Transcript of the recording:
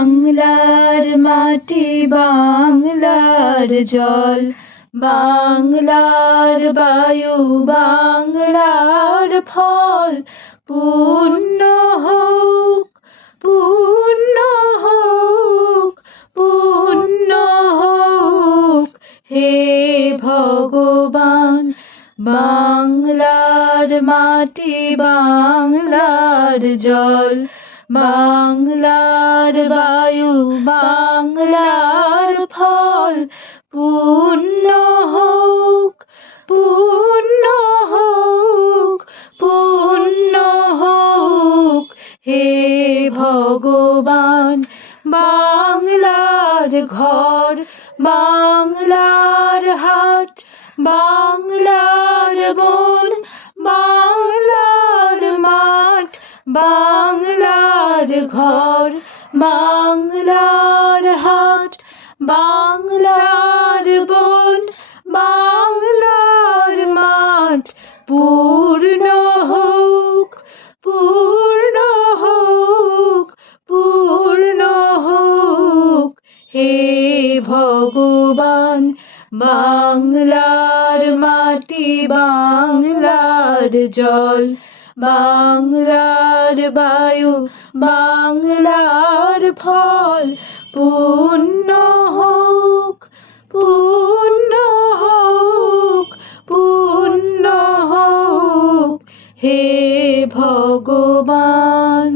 বাংলার মাটি বাংলার জল, বাংলার বায়ু বাংলার ফল, পূর্ণ হোক পূর্ণ হোক পূর্ণ হোক হে ভগবান। বাংলার মাটি বাংলার জল, বাংলার বায়ু বাংলার ফল, পূর্ণ হোক পূর্ণ হোক পূর্ণ হোক হে ভগবান। বাংলার ঘর বাংলার হাট, বাংলার বন বাংলার মাঠ, বাংলার ঘর বাংলার হাট, বাংলার বন বাংলার মাঠ, পূর্ণ হোক পূর্ণ হোক পূর্ণ হোক হে ভগবান। বাংলার মাটি বাংলার জল, বাংলার বায়ু বাংলার ফল, পূর্ণ হোক পূর্ণ হোক পূর্ণ হোক হে ভগবান।